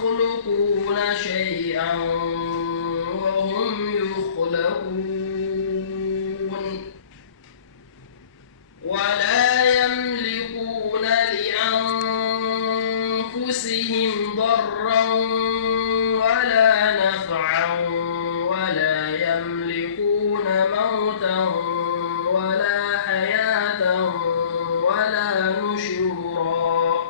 يخلقون شيئا وهم يخلقون ولا يملكون لأنفسهم ضرا ولا نفعا ولا يملكون موتا ولا حياة ولا نشورا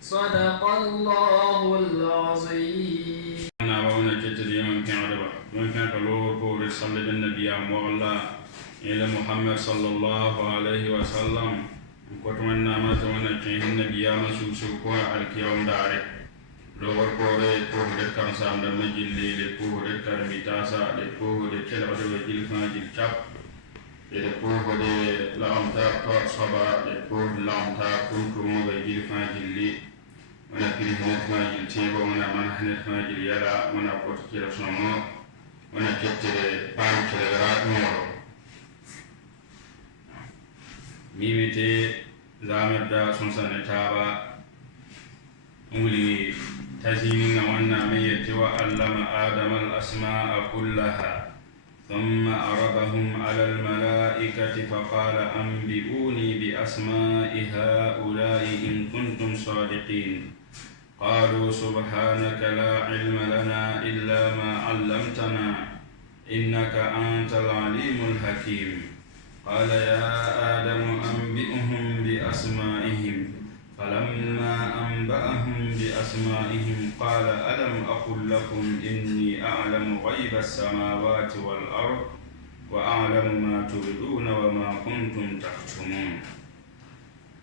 صدق الله العظيم. أنا وأنا جدد يوم كان عربا يوم كان كلور بور صلى النبي مولى إلى محمد صلى الله عليه وسلم كتمنا ما تمنا كين النبي ما سوسوا الكيوم داره لور بور بور كان سام دم جلي لبور كان بيتاسا لبور كلا بدو جل كان جل شاب لبور لام تا صبا لبور لام تا كنتم جل كان جلي wana kiri hnet ma jil tibo wana man hnet ma jil yala wana pot kila somo wana kettere pan kila rat moro mimite zamerda sonsane taba uli tazini na wana meyeti wa allama adama al-asma'a kullaha ثم عرضهم على الملائكة فقال أنبئوني بأسماء هؤلاء إن كنتم صادقين قالوا سبحانك لا علم لنا إلا ما علمتنا إنك أنت العليم الحكيم قال يا آدم أنبئهم بأسمائهم فلما أنبأهم بأسمائهم قال ألم أقل لكم إني أعلم غيب السماوات والأرض وأعلم ما تبدون وما كنتم تكتمون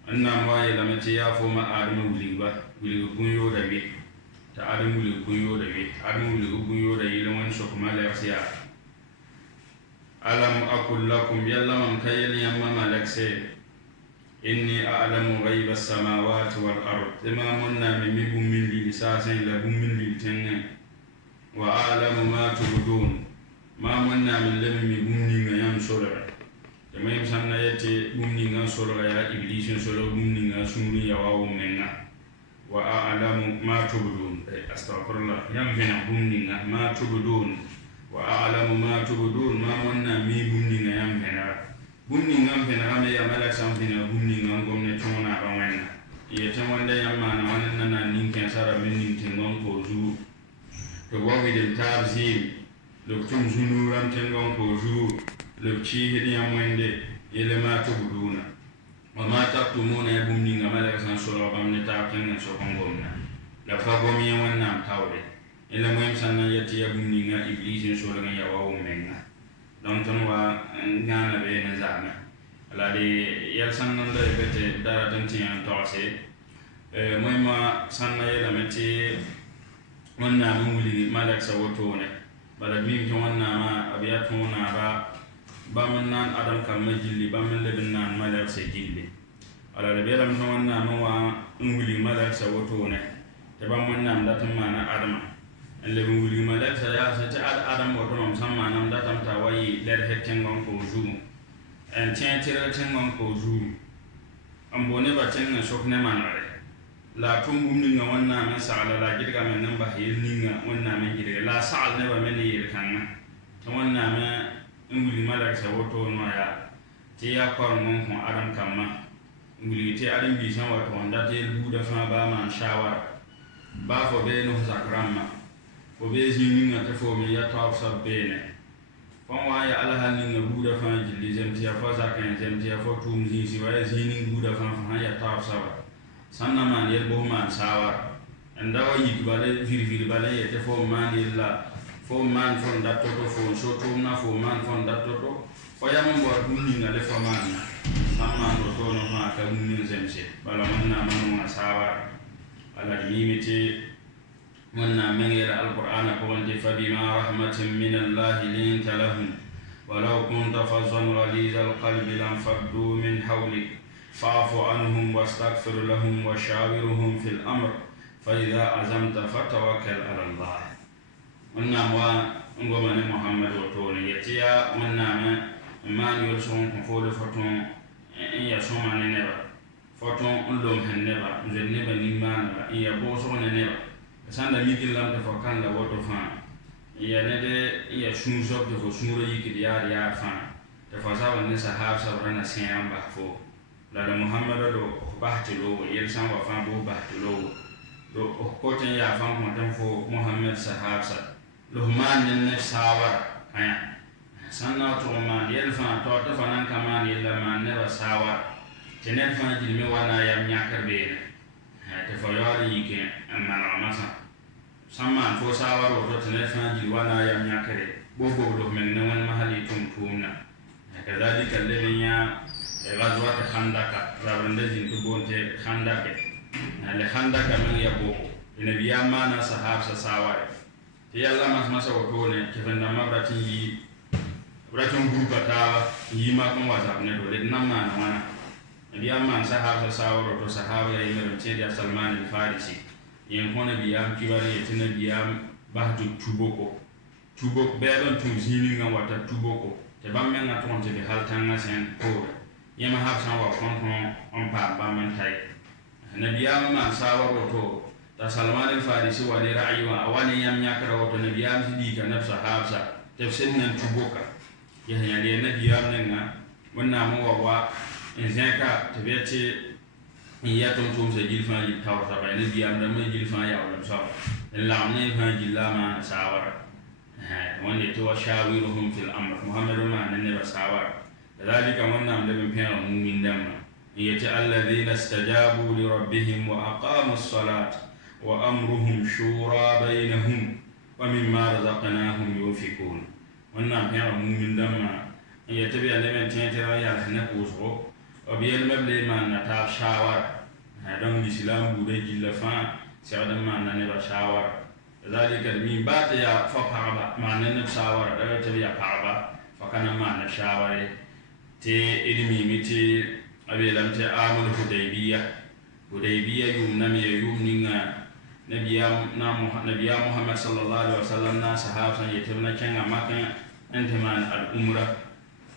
أنا مواي لما تيافو ما آدم وليبا وليبونيو دبي تآدم وليبونيو دبي آدم وليبونيو دبي لمن شكما لرسيا ألم أقل لكم يلا من كيل يما ملكسي إني أعلم غيب السماوات والأرض إما منا من من لي ساسين لبوم من لي تنين وأعلم ما تبدون ما منا من لم من يم سولر كما يمسنا يتي بوم نيغا سولر يا إبليس سولر بوم نيغا سوني يا واو منا وأعلم ما تبدون أستغفر الله يم فينا بوم نيغا ما تبدون وأعلم ما تبدون ما منا مي بوم نيغا يم فينا bunni ngam fena ame ya malak sam fena bunni ngam gomne tona ba wanna ye tamande yamma na wanna na ninken sara min ninken ngon ko ju to wawi den tabzim lo tum zunuram ten ngon ko ju lo chi hedi amwende yele ma to buduna wa ma taqtumuna ya bunni ngam malak sam solo bam ne ta ken so kongomna la fa gomi wanna tawde yele moyem sanna yati ya bunni nga iblis so la nga ya wawo menga donc ton wa ngana be na zama ala di yel sannan da bete dara tan tiyan tawse moy ma sanna yela meti wonna muli malak sa woto ne bala mi to wonna ma abiyatu na ba man nan adam kam majilli ba man le nan malak sa jilli ala le belam to wonna ma wa muli malak sa woto ne te ba man nan datam mana adama le wuli malak sa ya sa ta adam wato mam samma nam datam ta wayi der hettengon ko ju en tientire tengon ko ju ambone ba tenna sokne manare la tumbum ni nga wanna men sala la gidga men namba hil ni nga wanna men gidga la sal ne ba men yir kanna to wanna me wuli malak sa wato no ya ti ya kor mon ko adam kamma wuli ti adam bi san wato wanda te buda fa ba man shawara ba fo be no zakramma وبيزيني نتفو من يطاف سبينه فما يا الله نين بودا فان جلي زمتيا فازا كان زمتيا فتوم زي سواي زيني بودا فان يطاف سوا سنة ما يلبو ما سوا عندما يقبل في بالي يتفو ما يلا فو man fon dattoto fo sotumna fo man fon dattoto o yamam war dunni ngale famana samman do tono ma ka munni zemse bala manna manu sawa ala limiti manna mengera alquran ko wonde fa bima rahmatin min allah linta lahum ولو كنت فظا غليظ القلب لانفضوا من حولك فاعف عنهم واستغفر لهم وشاورهم في الامر فاذا عزمت فتوكل على الله. ونعم وانغوما محمد وتولي يتيا ونعم ما يرسون فول فتون ان يسوم نينبا foton ulum hanneba neba nimana iya boso ne neba sanda mikil lam de fokan la woto fa iya ne de iya shunzo de fo shunro yiki ya fa de fa sa ne sahab sa rana siyan ba fo la de muhammad do bahtilo yel san wa fa bo bahtilo do ko ten ya fa ko tan fo muhammad sahab sa lo man ne sawar aya sanna to man yel fa to ta fa nan kaman yel man ne sawar tenen fa jilme wana yam nyakar be te fo yori yike amana masa samman fo sawaro to tenen fa jil wana yam nyakare bobo do men ne wan mahali tumna kadhalika alladhiya ghazwat khandaka rabanda jin to bonte khandake ale khandaka men yabo nabi yamana sahab sa saware te yalla masa wato ne ke fanda mabrati yi braton grupa ta yi ma kon whatsapp ne do le namma na wana biyam man sahaba sawro to sahaba ya imam cedi Salman al-Farisi yen hono biyam kibari yetina biyam bahtu tuboko bebon tum zini nga wata tuboko te bamme nga tonte be haltanga sen ko yema hafsan wa kon on pa bamman tay nabiyam man sawro to ta Salman al-Farisi wa ni ra'yi wa awani yam nyakara wato nabiyam sidi ka nafsa hafsa tafsirin tuboka yahya le nabiyam nga wannan mu wa in zaka tabiyati in ya tum se jilfan yi tawta ba ne biyam da mai jilfan ya wala sa in la ne fa jillama sawara wanda to shawiruhum fil amr muhammadu ma ne ba sawara dalika wannan da bin fa mu'min damma yati alladhina istajabu li rabbihim wa aqamu as-salat wa amruhum shura bainahum wa mimma razaqnahum yunfikun wannan fa mu'min damma yati bi ne ben tentera ya ne ko وبيل مبلي ما نتاب شاور هذا الإسلام بوده جل فان سيادم ما ننبا شاور ذلك المين بات يا فقعبا ما ننب شاور ده تبي قعبا فكان ما نشاور تي إدمي متي أبي لم تعمل هديبية يوم نمي يوم نينا نبي محمد صلى الله عليه وسلم نا صحابة يتبنا كنا ما كان أنت من الأمرة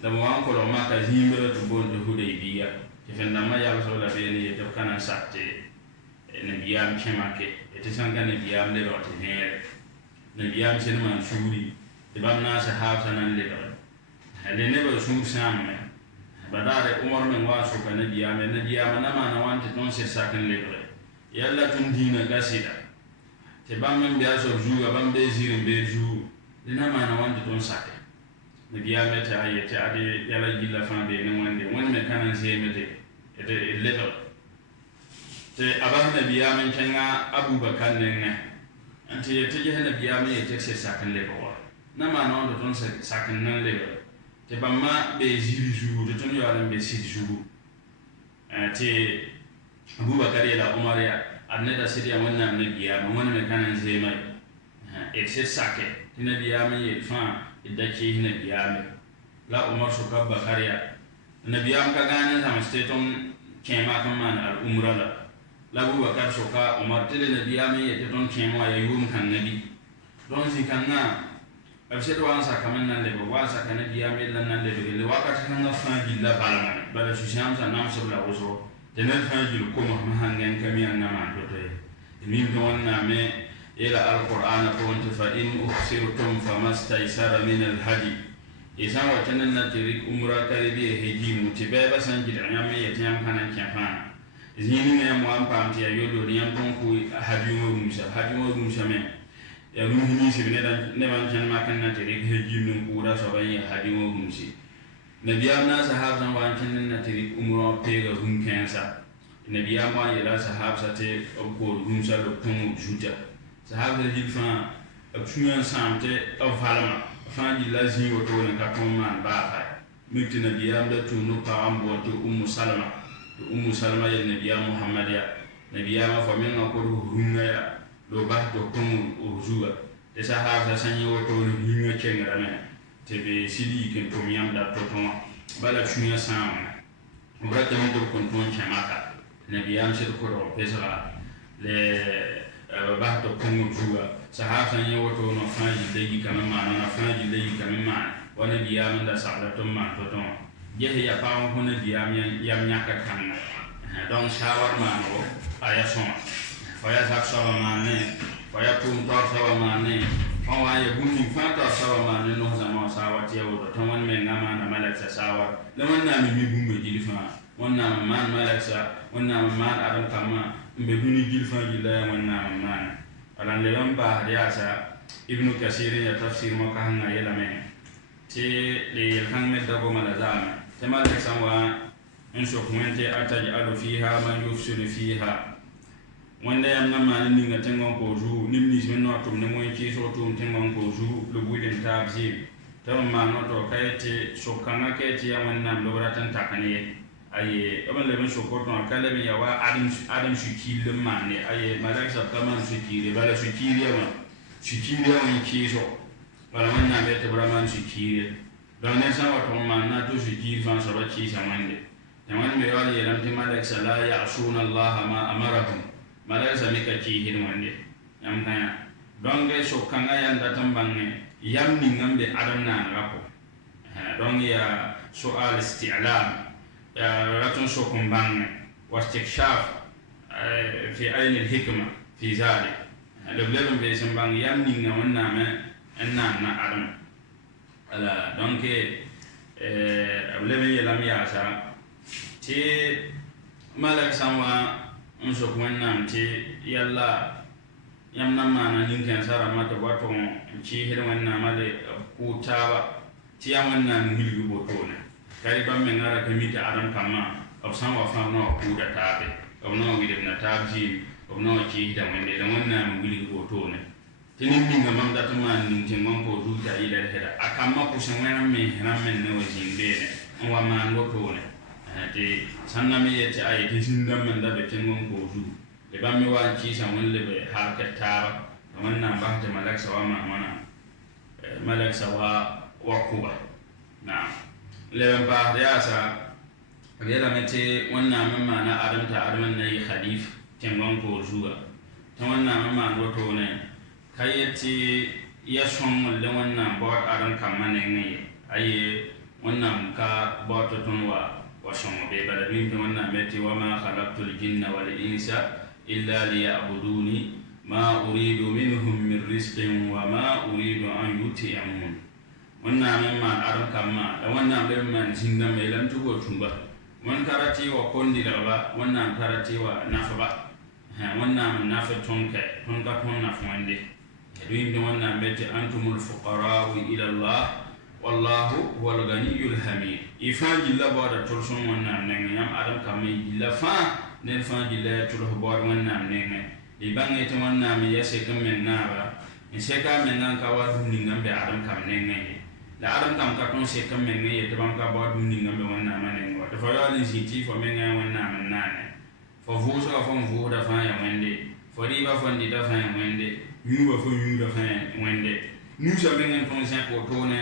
لما وانقل ما كزيمرة تبون هديبية كفندما يالسو لبيني يتبقى ساتي نبيام كماك يتسانك نبيام لبعض هير نبيام سنمان سوري تبامنا صحاب سنان لبعض هذا نبغى سور سامنا بدار عمر من واسوك نبيام نما نوان تنسى ساكن لبعض يلا تندينا قصيدة تبام من بياسو جوغا بام بيزير بيجو لنما نوان تنسى nabiyame ta ayete ade yala gilla fande ne wonde me kanan zemete ete leto te abah nabiyame kenga abubakar ne anti yete je nabiyame yete se sakan lebo wa na ma no do ton sakan nan lebo te bamma be jiri juru de ton yaran be sidi juru te abubakar ya umar ya annada sidiya wannan nabiyame wonne me kanan zemai et se sakke nabiyame ye fa idake hina biyame la umar suka bakariya nabiyam ka gane sama steton kema kan man al umra la bu bakar suka umar tele nabiyame yete ton kema ya yum kan nabi don si kan na abse do ansa kamen nan le ba sa kan nabiyame lan nan le le wakati kan na fa gilla balama bala su sham sa nam sabla uso tenan fa gil ko ma hangen kamiyan na man to min don na me إلى القرآن قلت فإن أخسرتم فما استيسر من الهدي إذا وتننا تريك أمرا كريبي هجيم تبابا سنجد عيامي يتيام كان كفان زيني يام وام بامتي يودو يام تنكو هديو موسى من يمهني سبنا نبان كان ما كان تريك هجيم نكورا سبعي هديو موسى نبيامنا صحاب سنوان كننا تريك أمرا بيغا هم كنسا نبيامنا يلا صحاب ساتي أبقور هم سالو جوتا sahaba jilfa absuyan samte afalama fanji lazi wato na katon man ba fa mikti nabiyam da tunu pa ambo to ummu salama ya nabiyam muhammad ya nabiyam fa min ko hunga ya do ba to kum uzuwa de sahaba sanyi wato ni hinga kenga me tebe sidi ken to miyam da to bala sunya sam brata mo ko kon chamaka nabiyam sir ko do pesa le bahto kongo juwa sahaba nye woto no fanji leji kama mana na fanji leji kama mana wana biyam da sala to ma to jehe ya pa hono biyam yam nyaka kanna donc shawar mano aya soma faya sak sawa mane faya tum tor sawa mane on wa ye bunni fa tor sawa mane no zama sawa tiyawo to man men ngama na malaksa sawa le man na mi bumbe jili fa wonna man malaksa wonna man adam kama mbe duni jili fa jila wonna man alan le ba hadiasa ibnu kasir ya tafsir mo ka hanga yela men ti le kan me dago malazama te malaksa wa in so kumente atajalu fiha man yufsidu fiha wanda yam ngama ni nga tengon ko ju nimni min no tum ne moy ci so tum tengon ko ju le buiden tabzi tam ma no to kayete so kanga kayete yaman nam do ratan takane aye aban le so ko to kala mi yawa adam su kille mane aye malak sa kama su kille bala su kille ma su kille on ci so bala man na bete braman su kille don ne sa wa to ma na to su kille fan so ba ci samande Yaman me wali yelam ti malak sala ya'suna Allah ma amarahum malak samika ci hirmande yam kaya donge so kanga yanda tambange yam ni ngambe adam na rapo donc ya su'al isti'lam ya ratun so kumbange wastikshaf fi ayn al-hikma fi zalik lebelem be sambange yam ni ngawanna me enna na adam ala donc lebelem yelam ya sa ti malak samwa unso wannan ti yalla yamna mana ninkan sara mata wato ci hir wannan male ku tawa ti yamanna ngilgu botone kari bamme ngara kamita aran kama absan wa fa no ku da tabe no gide na tabji no ci da wande da wannan ngilgu botone tinin min ngam da tuma ninkan ngon ko duta ila heda akamma ku sanwana me ramen no jinde ne wa man botone te sanna mi yete ay te sindam man da be tengon ko ju le ba mi wa ci sa won le be harkat ta wannan ba ta malak sawa ma mana malak sawa wa kuba na le ba ya sa le la mete wannan mamma na adam ta adam na yi khalif tengon ko ju ta wannan mamma goto ne kayeti ya son le wannan ba adam kamane ne aye wannan ka ba to tonwa وشم ببلدين كمنا متي وما خلقت الجن والإنس إلا ليعبدوني ما أريد منهم من رزق وما أريد أن يطعمون ونا مما أرم كما ونا مما زندم لم تقول تنبا وان كرتي وكوندي لبا ونا كرتي ونفبا ونا من نفب تونك تون نفوندي دوين ونا متي أنتم الفقراء إلى الله والله هو الغني الحميد ifan jilla boda tolson wannan nan yam adam kamay jilla fa nen fa jilla tolo boda wannan nan ibange to wannan mi yase kam men na ba en se ka men nan ka wa dum ngam be adam kam nen ne la adam kam ka ton se kam men ne to ban ka boda dum ngam be wannan manen wa to fa ya ni siti fo men ngan wannan men nan fo vo so fo vo da fa ya wende fo ri ba fo ndi da fa ya wende yu ba fo yu da fa ya wende nu sa men ngan ton se ko to ne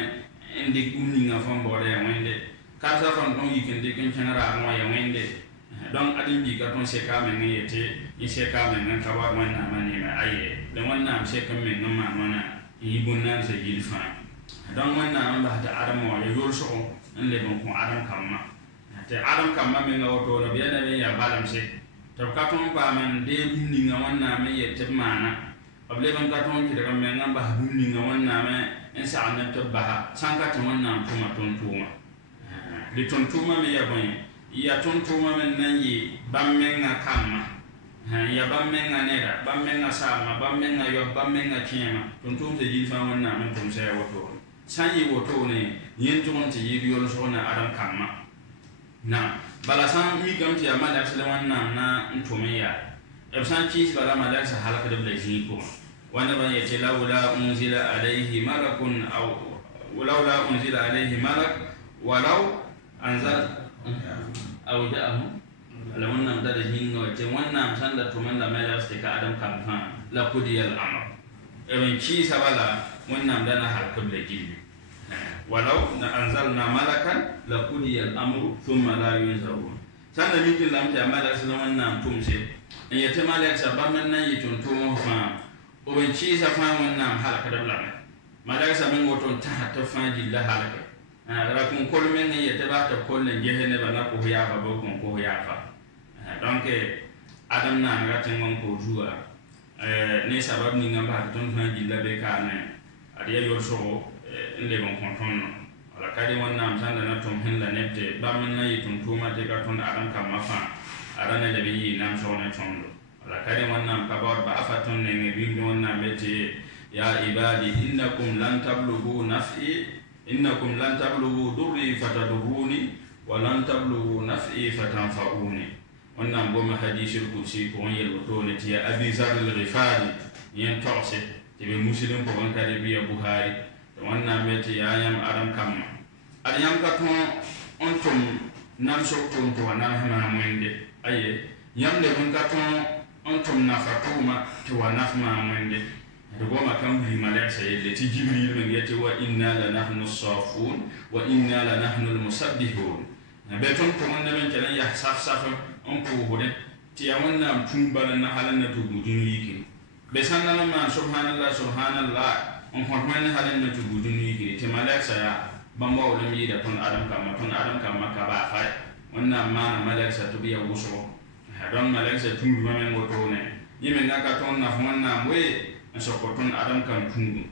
indi gumni nga fam bore ya wende karsa fam ton yikende ken changara no ya wende donc adin bi ka ton se ka men yete ni se ka men ka wa man na mani ma aye le wannan se ka men ma mana yibunna se gilfa donc wannan ba ta adam wa ya yol so en le bon ko adam kamma te adam kamma men nga woto no biya na ya balam se to ka ton pa man de gumni nga wannan me yete mana able ban ka ton ki daga men nga ba gumni nga wannan me en sa an tabaha sanka tamanna tuma tontuma li tontuma me yabon ya tontuma men nanyi bammenga kamma ya bammenga neda bammenga sama bammenga yo bammenga kiyama tontum te jilfa wanna men tum say woto sanyi woto ne yenton te yibi yol sona adam kamma na bala san mi gamti ya malak sallallahu na ntumiya ebsan kis bala malak sa halaka de blazi ko ونبا يتلولا أنزل عليه ملك ولولا أنزل عليه ملك ولو أنزل أو جاءهم لو أنهم درجين وتمنى مسند تمنى ما يستك آدم كمفان لقضي الأمر ابن شيء سبلا ونم دنا حركب لجيل ولو أنزلنا ملكا لقضي الأمر ثم لا ينزلون سند ممكن لم تعمل أصلا ونم تمسي إن يتمالك سبب من يتنتم فام oben chisa fa wannan halaka da blame malaka samin woton ta ta faji la halaka ra kun kol men ne yete ba ta kol ne jehene ba na ko ya fa ba ko ya fa donc adam na nga tin mon ko juwa ne sabab ni ngamba ton fa gilla be kana adiya yor so le bon konton ala kadi wonna am sanda na tom hen la nette bam na yi ton tuma te ka ton adam kam mafa arana le bi nam so na tondo ala kadi wonna am kabar ba afa ton ne bi wonna bete ya ibadi innakum lan tablughu naf'i innakum lan tablughu durri fatadurruni wa lan tablughu naf'i fatanfa'uni wannan goma hadisul kursi ko yel to ne ti abi zar al-ghifari yen tawse ti be muslim ko on kare biya buhari wannan meti yayam aram kam adiyam ka ton on tum nam so ton to na hama mwende aye yam le on ka ton on tum na fatuma to wa nafma mwende do goma kam bi malak sayede ti jibril men yati wa inna la nahnu as-safun wa inna la nahnu al-musabbihun be ton ko on men tan ya saf on ko hode ti ya wannan tun bala na halan na to gudun yiki be sanna ma subhanallah on ko man halan na to gudun yiki ti malak saya bamba wala mi da ton adam kama ka ba fa wannan ma na malak sa to biya wuso don malak sa tun ma men woto ne yime ngaka ton na wannan we so ko ton adam kam tun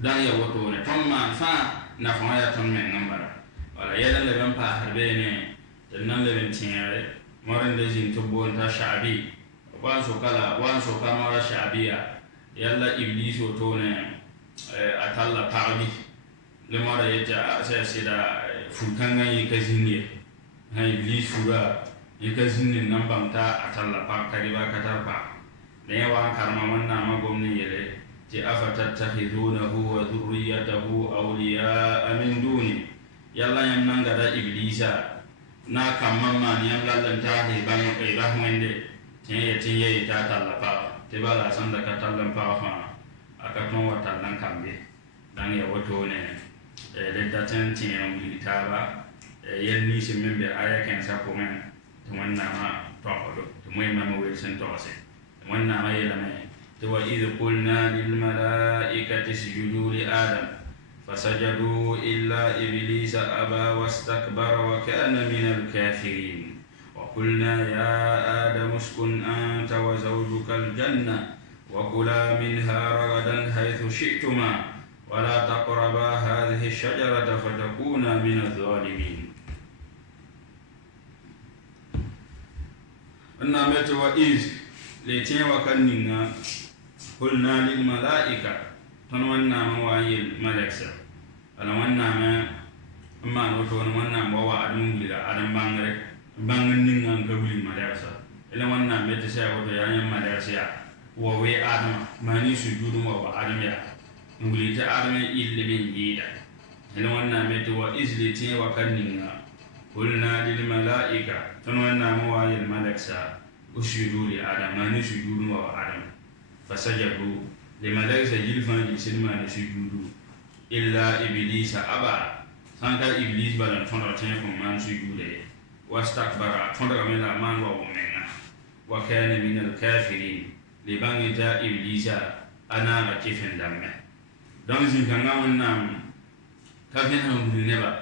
dan ya woto ne ton ma fa na fa ya ton men ngambara wala yalla le ban pa harbe ne nan le ben tiare moran de jin to bon ta shabi wan so kama ra shabiya yalla iblis to ne atalla ta'bi le mara yeta sa sida furkanga yi kazinni ha iblis fura yi kazinni nan bamta atalla pa kariba katarpa ne wa karma wannan magomni yele ti afatattakhidunahu wa dhurriyyatahu awliya min duni yalla yam nanga da iblisa na kamman man yam lallanta he ban kai rahmende tinye ta tallapa te bala sanda ka tallan pa fa aka ton wa tallan kambe dan ya wato ne le daten tinye ngi taba yen ni se membe aya ken sa ko men to wanna ma to to moy ma mo wel sen to se wanna ma yela me to wa idh qulna lil malaikati isjudu li adam فسجدوا إلا إبليس أبى واستكبر وكان من الكافرين وقلنا يا آدم اسكن أنت وزوجك الجنة وكلا منها رغدا حيث شئتما ولا تقربا هذه الشجرة فتكونا من الظالمين النعمة وإذ لتين وكننا قلنا للملائكة تنوانا موايل ملكسة ألوانا ما نوتوانا موا أدم بلا أدم بانغرك بانغنين عن قبل ملكسة ألوانا متسع وتياني ملكسة ووي أدم ماني سجود موا أدم يا نقولي أدم إلا بين جيدا ألوانا متوا إزلتين وكننا قلنا للملائكة تنوانا موايل ملكسة اسجدوا لآدم ماني سجود موا أدم فسجدوا لملائكة جلفان جسلما نسجدوا إلا إبليس أبى سانكا إبليس بلن تنرتين من سجوده واستكبر تنرى من الأمان ومنا وكان من الكافرين لبان جاء إبليس أنا ركيفن دمه دون زنكنا ونام كافين هم بالنبا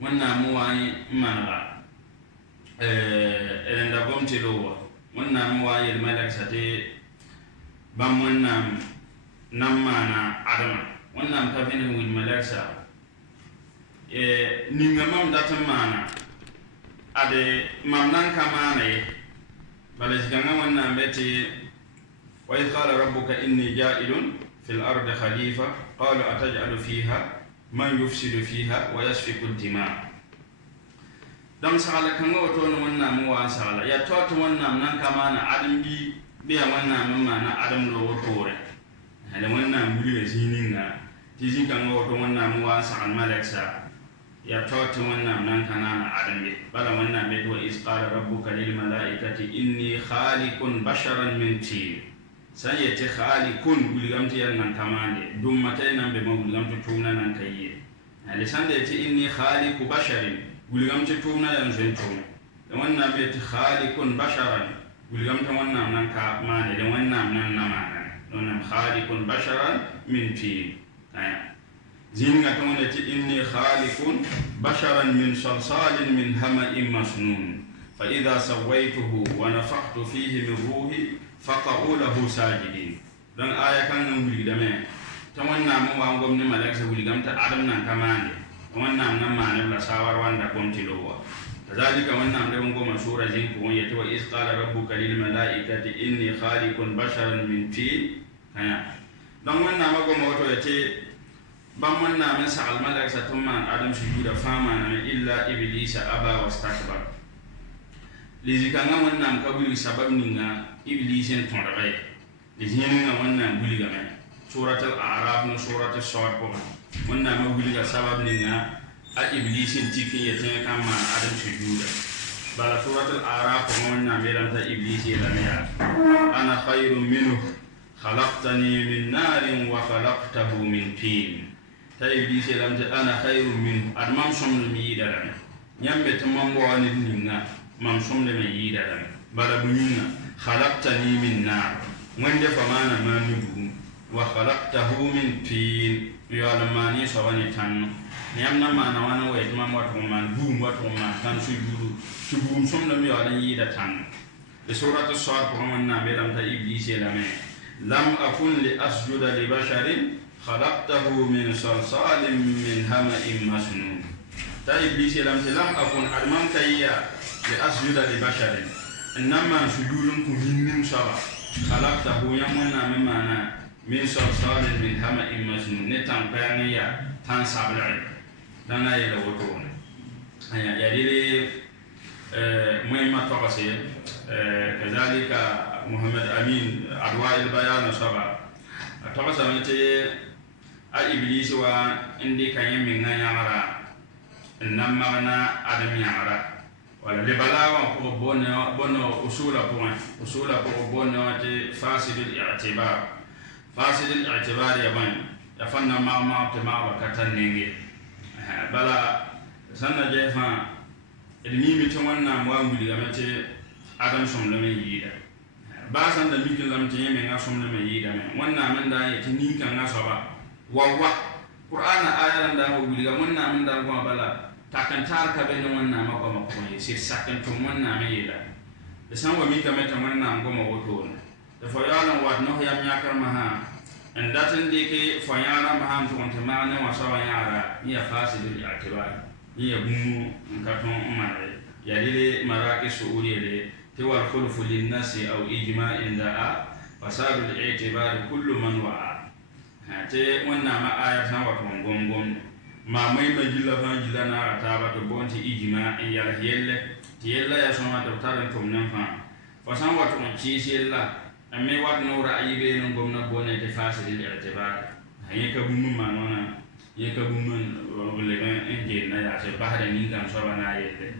ونام واي منبا إذن دقوم تلوه ونام واي الملائكة بام ونام namana adama wannan kafin wil malaksa ninga mam datan mana ade mamnan kamana balaj ganga wannan beti wa qala rabbuka inni ja'ilun fil ardi khalifa qala ataj'alu fiha man yufsidu fiha wa yasfiku ad-dima dan sala kan wato wannan mu wa sala ya to wannan nan kamana adam bi biya wannan mana adam do wato هذا وانا مولي زينينا تيجي كان هو وانا مواسع الملكسا يا توت وانا من كان عدم بلا وانا مدوا إذ قال ربك للملائكة إني خالق بشرا من طين سيأتي خالق بلغمتي أن كمان دمتين بمولغمت تونا نكيه لسان يأتي إني خالق بشر بلغمت تونا ينزل تونا وانا مدوا خالق بشرا بلغمت وانا من كمان وانا من نمان نحن خالق بشرا من طين زينغا تونتي إني خالق بشرا من صلصال من حمأ مسنون فإذا سويته ونفخت فيه من روحي فقعوا له ساجدين دون آية كان نقول دمه تمنا مو وانغم نملك سوي لكم تعلم نكمان تمنا نما نبلا سوار وان دكون تلوه كذلك وانا نقول مسورة زين كون يتوى إذ قال ربك للملائكة إني خالق بشرا من طين دون وانا مقول موتو يتي بمنا من سأل ملك ستمان آدم سجود فاما إلا إبليس أبى واستكبر لذلك وانا مقبل سبب نينا إبليس تنرغي لذلك وانا مقبل سورة الأعراف سورة الصور وانا مقبل سبب نينا إبليس تيكي يتين كما آدم سجود بل سورة الأعراف وانا بلمت إبليس لميا أنا خير منه خلقتني من نار وخلقته من طين إبليس لمت أنا خير منه أدمام شمل ميدا نيامبي تمام بواني نينا مام شمل ميدا بل بنينا خلقتني من نار من دفمانا ما نبو وخلقته من طين يعلماني سواني تانو نيامنا ما نوانا ويتمام واتومان بوم واتومان كان سجود شبوم شمل ميدا تانو لسورة الصور قرمنا بلمت إبليس لمي لم أكن لأسجد لبشر خلقته من صلصال من همأ مسنون إبليس لم أكن أرمان كيا لأسجد لبشر إنما سجودكم من شرع خلقته يمنا ممانا من صلصال من همأ مسنون نتان بيانيا تان سابلعي دانا يلوتون يدري مهمة توقسي كذلك محمد أمين أدواء البيان شرع توقسي إبليس وإندي كان يمينا يعرى إنما أنا أدم يعرى ولا لبلا وقبونا أصول قبونا فاسد الاعتبار يبان يفنى ما وكتن نيجي بلا سنة جيفا الميمي تمنى موامبلي أمتي أدم شملمي يدا باسان دميكي لم تيمي شملمي يدا وانا من دا يتنين كان صبا wawa qur'ana ayaran da ho guliga monna min da ko bala takantar ka be no monna ma ko ko yi sir sakan to monna me yela de san wa mi ka meta monna ngo ma woto de fo yalan wat no yam nyakar ma ha en daten de ke fo yara ma ham to on ma ne wa sawa yara ni ya fasidul i'tibar ni ya gumu ka to umare ya dile maraki suuri le te wal khulfu lin nasi aw ijma'in da'a fasadul i'tibar kullu man wa'a te wannan ma aya san wato gongon ma mai majilla fa jilla na ta ba to bonti ijma in yalla yelle ti yella ya so ma to taran to nan fa san wato on ci yella amme wat no ra'ayi be non gomna bonne te fasil i'tibar haye ka bum ma nona ye ka bum le ben en na ya se bahare ni kan so bana yelle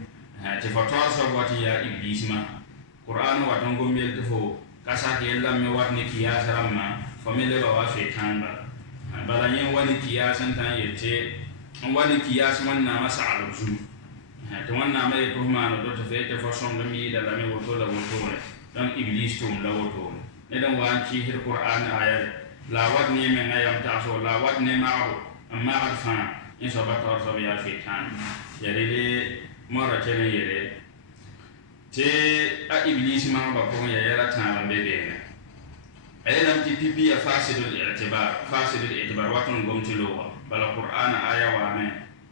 te fa to so wati ya iblis ma qur'an wato gombel te fo kasa yella me wat ni kiyas ramma famille ba wa shaytan ba bala yin wani kiyasan tan yace wani kiyas wannan masa alzu to wannan mai to ma no to fe te façon de mi da me woto la woto dan iblis to la woto ne dan wa ci hir qur'an aya la wat ni men ayam ta so la wat ni ma'ru amma arfa in so ba to so ya shaytan ya dele mara tele yele te a iblis ma ba ko ya yara tan be be أيضا تبي فاسد الاعتبار واتن قمت له بل القرآن آية وامن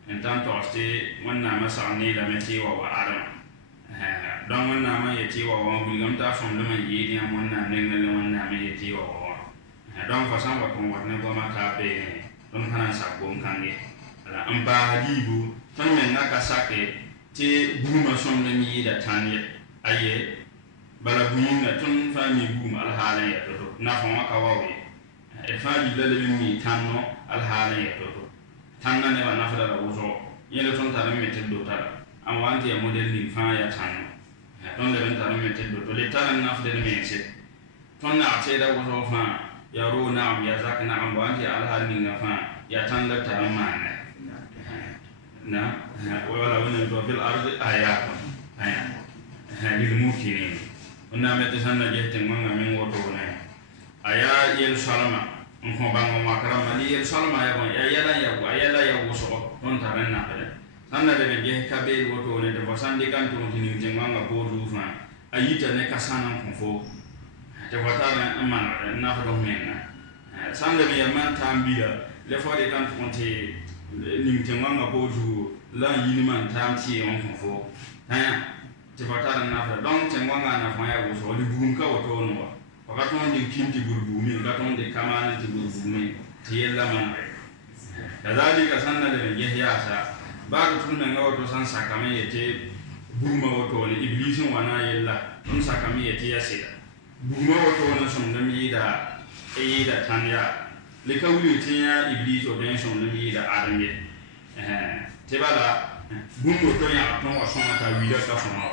إن تعطي ونا مسعني لمتي وعرم دون ونا ما يتي وعرم بلغم تفهم لما يدي ونا نعمل ونا ما يتي وعرم دون فسان وكم واتن قوما كابين دون كنا ساقوم كاني أمبا هديبو تنمي نكا ساكي تي بوما سوم لمي يدا تاني أيه bala buinga tun fami bum al halan ya to na fa maka wawe e fami lalle mi tanno al halan ya to tanna ne wa na fa da wuzo yele ton ta me teddo ta am wanti ya model ni fa ya tanno ton le ta me teddo to le tan na fa de me se ton na te da wuzo fa ya ro na am ya zak na am wanti al halan ni fa ya tan la ta ma na wala wala to fil ardi ayatun lil mukminin onna mete sanna jehte manga men woto na aya yel salama on bango makara mali yel salama ya bon ya yala ya so on taranna sanna de ge ka be woto ne de fasande kan to ni jenganga ko du fa ayita ne kasana ko fo te watara amana na fa do menna sanna be yamma tambia le fo de kan to te ni jenganga ko du la yini man tamti on ko fo te watara na fa donc jenganga na fa ya wo so di bum ka woto no wa ka ton de kinti burbu mi ka ton de kamana ti burbu mi ti yella man kadhalika sanna de ge ya sa ba da tun nan wato san sakame yete buma wato ne iblisin wana yalla tun sakame yete ya sida buma wato ne son da mi da tanya le ka wuli tinya iblis o den son da mi da adam ye te bala bumbo to ya ton wa soma ta wila ka soma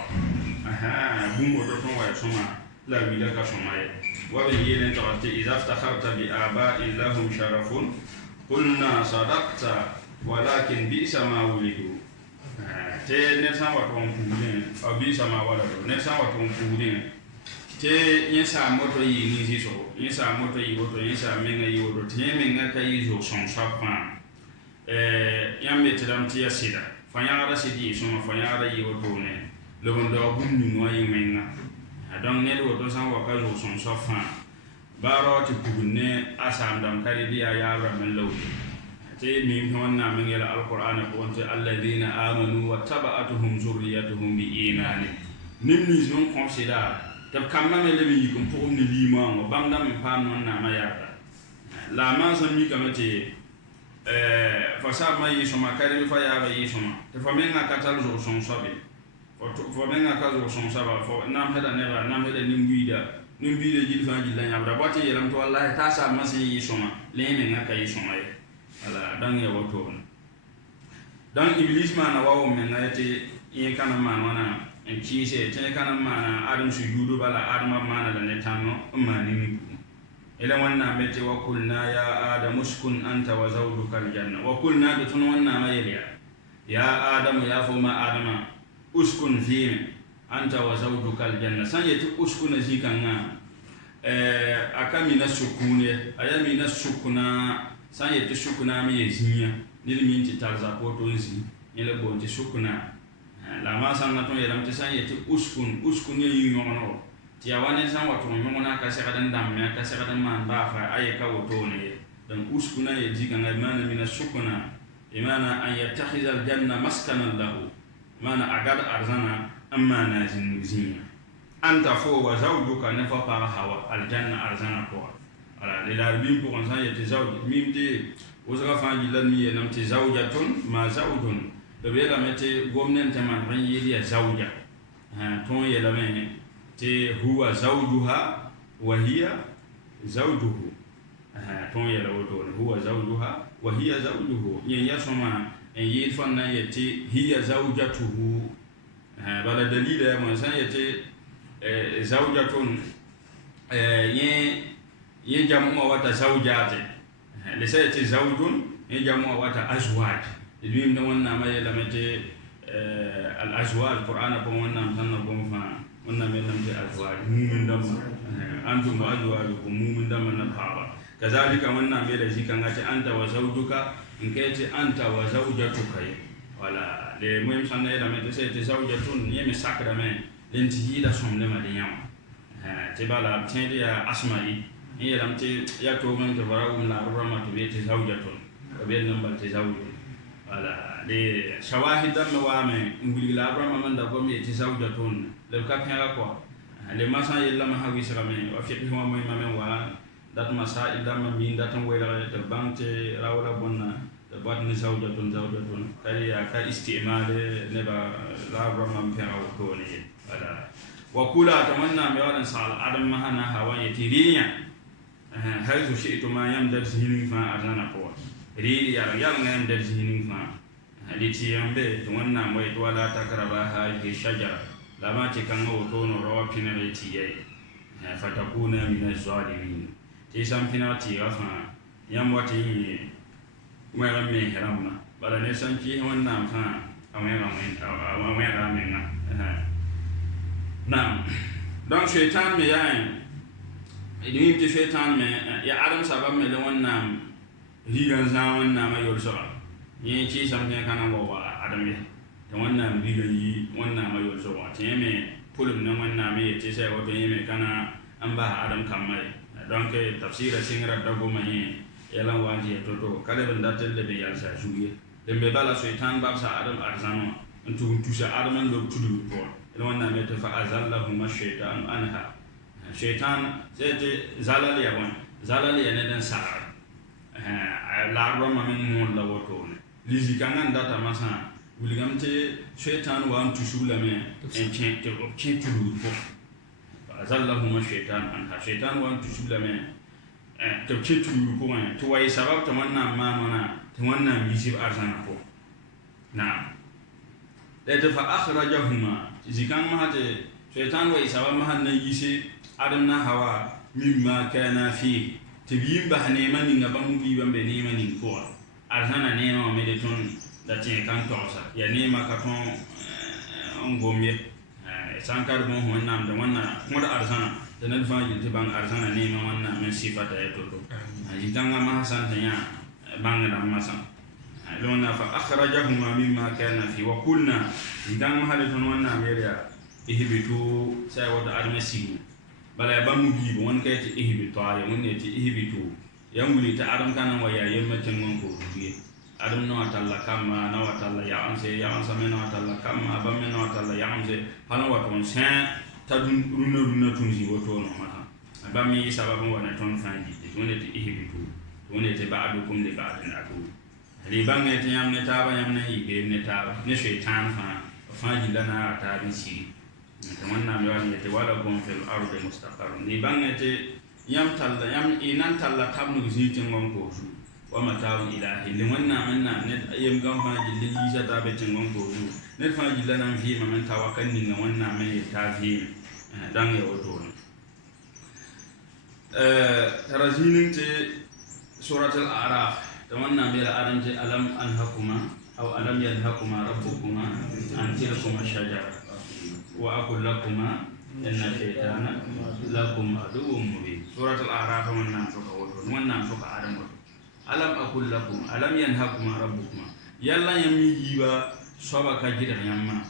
bumbo to ton wa soma la wila ka soma ye wa bi yelen tawati idza iftakharta bi aba'i lahum sharafun qulna sadaqta walakin bi sama wulidu te ne san wato on puudin o bi sama wala do ne san wato on puudin te yin sa moto yi ni si so yin sa moto yi woto yin sa menga yi woto te menga ka yi zo son sapa yam me tedam ti asida fanyara sidi so ma fanyara yi woto ne le bondo bum ni no yi menga donc ne woto san wa ka zo son sapa baro ti puudne asam dam kari biya ya ra men lawdi te mi honna min yala alquran ko wonte alladheena amanu wattaba'atuhum zurriyyatuhum biiman nimni zon considère tab kamma me lebi ko pour ni lima ngo bamda mi pam non na ma yarda la man so mi kamete fa sa ma yi so ma kare mi fa ya ba yi so ma te fa men na katal zo son sobe fo men na kazo son saba fo nam heda neba nam heda nimbuida jil fa jil la nyabra bati yelam to wallahi ta sa ma si yi so ma le men na kay so ma ala dan ya wato dan iblis mana wawo men ayati yin kana man wana en kise te kana mana adam sujudu bala adam mana da ne tanno mani mi ila wanna mete wa kulna ya adam uskun anta wa zawjuka aljanna wa kulna da tun wanna mayriya ya adam ya fuma adama uskun fi anta wa zawjuka aljanna sanyati uskuna zikanga akamina sukune ayamina sukuna sanye te shukuna mi yezinya ni minti tarza ko tonzi ele bo te shukuna la ma san na ton yelam te sanye te uskun ye yono ti awane san wato ngona ka se kadan dam me ka se kadan man ba fa ay ka woto ne dan uskuna ye diga ngai mana mina shukuna imana an yattakhiza aljanna maskanan lahu mana agad arzana amma nazin zinya anta fo wa zawjuka nafa para hawa aljanna arzana ko ala lilarbi pour un sang yete zawj mimde wosga fanji lan mi nam te zawjatun ma zawjun be la mete gomnen te man ran yeli ya zawja ton yela men te huwa zawjuha wa hiya zawjuhu ton yela woto huwa zawjuha wa hiya zawjuhu yen yasoma en yel fanna yete hiya zawjatuhu bala dalila ya man sang yete zawjatun yen jamu wata zawjate le sayati zawjun yen jamu wata azwaj idwim da wannan ma yela mate al azwaj qur'ana ko wannan tanna ko fa wannan men nam de azwaj mu'min dam antum azwajukum mu'min dam na baba kazalika wannan me da zikan ate anta wa zawjuka in kace anta wa zawjatuka wala le mu'min sanna yela mate sayati zawjatun yemi sakra men lenti hida somle ma de yam te bala tende ya asma'i yelam te ya to man to barawum la rama to be te zawjatun ko be nambal te zawjun wala de shawahid dam wa me nguli la rama man da ko me te zawjatun le ka pera ko le masa yella ma hawi sara me wa fiqh wa moy ma men wa dat masa idam min datam wayla te bante rawla bonna de bat ni zawjatun kali ya ka istimale ne ba la rama pera ko ne wala wa kula tamanna me wadan sal adam mahana hawa yatirinya حيث شئت ما يمدد سهلين فا أرزانا قوة ريد يرجع يمدد سهلين فا التي يمبي تونا مويت ولا تقربا هذه الشجرة لما تكنوا تون روابين التي فتكون من الظالمين تيسام فينا تيغفا يموتي ويرمي هرمنا بل نسان كي ونا فا أمير أمينا نعم donc شيطان ميان idin ti shaitan me ya adam sabab me le wannan rigan zaman na ma yor sura ni ci sam ne kana wa adam ye ta wannan bigan yi wannan mai yau zuwa ta yame pulum na wannan mai ce sai wato yame kana an ba adam kamai don ke tafsira singra da goma yi yalan waji to kada ban da telle be yal sa juye den be bala shaytan ba sa adam arzano antu tusa adam ndo tudu ko wannan mai ta fa azallahu shaytan anha shaytan sai zalali yawan zalali ne dan sa la roma min mon la woto lizi kangan data masa wuligamte shaytan wa antu shulame en chente ko chitulu ko azallahu shaytan anha shaytan wa antu shulame to chitulu ko ma to wai sabab to wannan ma mana to wannan yisib arzana ko na da ta fa akhrajahuma zikan ma hade shaytan wa sabab ma hanna yisi adam na hawa mimma kana fi tibim bahne mani ngabam bi bambe ne mani ko arzana ne ma me de ton da tin kan tosa ya ne ma ka ton ngomye sankar mo wannan da wannan kuma da arzana da nan fa yin ban arzana ne ma wannan men sifata ya toto aji tanga ma hasan tanya bangada masan lona fa akhrajahuma mimma kana fi wa qulna idan ma halitun wannan meriya ihbitu sai wada armasi bala ba mu bi won kay ti ihbitu ya mun ne ti ihbitu yanguli ta adam kana wa ya yemma tengon ko biye adam no atalla kama na watalla ya anse mena watalla kama ba mena watalla ya anse hana wa ton sen ta dun runa tunji woto no mata ba mi sababu wana ton fanji wonde ti ihbitu wonde ti ba'dukum li ba'din adu li bange ti yamne taba yamne ibe ne taba ne shaytan fanji lana ta bin si tamanna mi wani te wala gon fil ardi mustaqarrun li bange ti yam talla yam inan talla tabnu zitin gon ko su wa matawu ilahi limanna manna ne yam gam fa jilli yisa ta be tingon ko su ne fa jillana fi ma man tawakkan ni na wannan mai ta fi dan ya wato tarazinin te suratul a'raf tamanna bil aranti alam anhakuma aw alam yanhakuma rabbukuma an tilkuma shajara wa aqul lakuma inna shaytana lakum aduwwun mubin suratul a'raf wannan suka wato wannan suka adam wato alam aqul lakum alam yanhakuma rabbukuma yalla yami yiba soba ka gidan yamma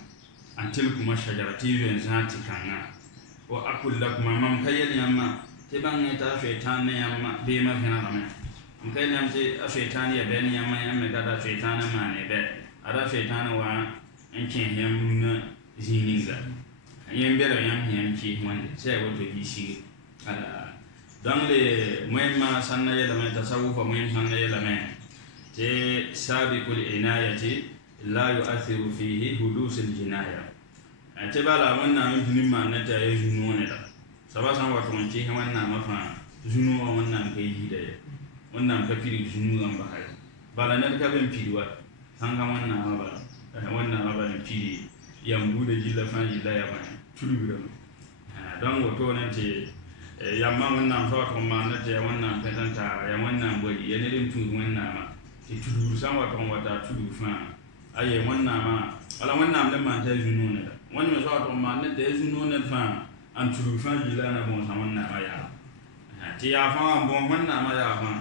an tilkuma shajara tiwen zanti kanga wa aqul lakum mam kayel yamma tibang ta shaytan yamma be ma fina kama kai nam te shaytan ya ben yamma yamma da shaytan ma ne be ara shaytan wa en kin yamma zininga yembere yam ki wande sai wato bisi ala dan le muhimma sanna yela men tasawuf muhim sanna yela men te sabiqul inayati la yu'athiru fihi hudus al jinaya te bala wannan mutumin ma na ta yi juno ne da sabasan wato wanci wannan mafa juno wannan kai hida wannan ka fili juno an ba kai bala nan ka ben fili wa san ga wannan ba wannan ba ne fili yambu da jilla fa jilla ya ba tulu don wato nan ce yamma wannan fa to ma na ce wannan petanta ya wannan bodi ya ne din tu wannan ma ti tulu san wato wata tulu fa aye wannan ma ala wannan da ma ta juno ne wannan so wato ma ne da juno ne fa an tulu fa jila na bon san wannan ma ya ti ya fa bon wannan ma ya fa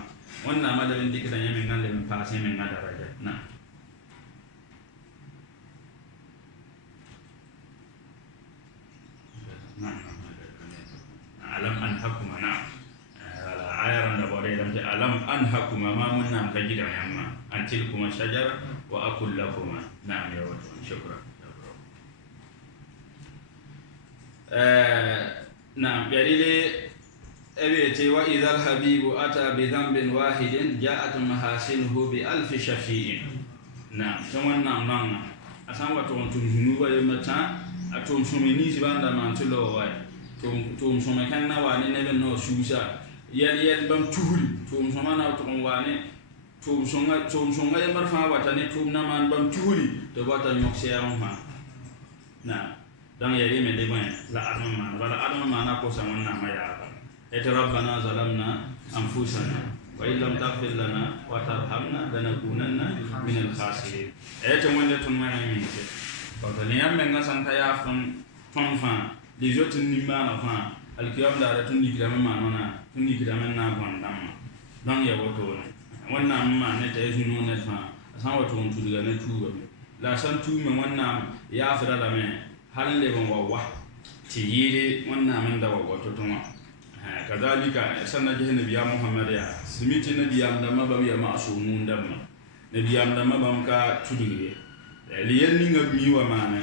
wannan ma da bin dikita yamin nan da bin fa sai min na daraja na alam anhakuma na ayaran da bare da alam anhakuma ma mun nan ka gidan yamma an tilkuma shajara wa aqul lakuma na'am ya wa shukran na'am yadile abiyati wa idhal habibu ata bi dhanbin wahidin ja'at mahasinuhu bi alf shafi'in na'am to wannan nan asan wato tun junuba yamata atum sumini sibanda man tulo wa tum soma kan na wani ne no susa yel bam tuhuri tum soma na tum wani tum songa ya marfa wata ne tum na man bam tuhuri to wata nyok se yaron fa na dan yari me de ban la adama na ko sa wannan ma ya ba et rabbana zalamna anfusana wa illam taghfir lana wa tarhamna lanakunanna min al-khasirin et wonde tun ma mi se ko to ne yambe ngasan ta ya fon fa les autres nimana fa alkiyam da tun di kidama manona tun di kidama na gwandama dan ya wato wannan ma ne ta yi no ne fa san wato tun diga ne tuba la san tu me wannan ya fara da me halin le ban wawa ti yiri wannan man da wawa to tuma kazalika sanna je nabiya muhammad ya simiti nabiya da mabam ya masumun damma nabiya da mabam ka tudire li yanni ngabi wa mana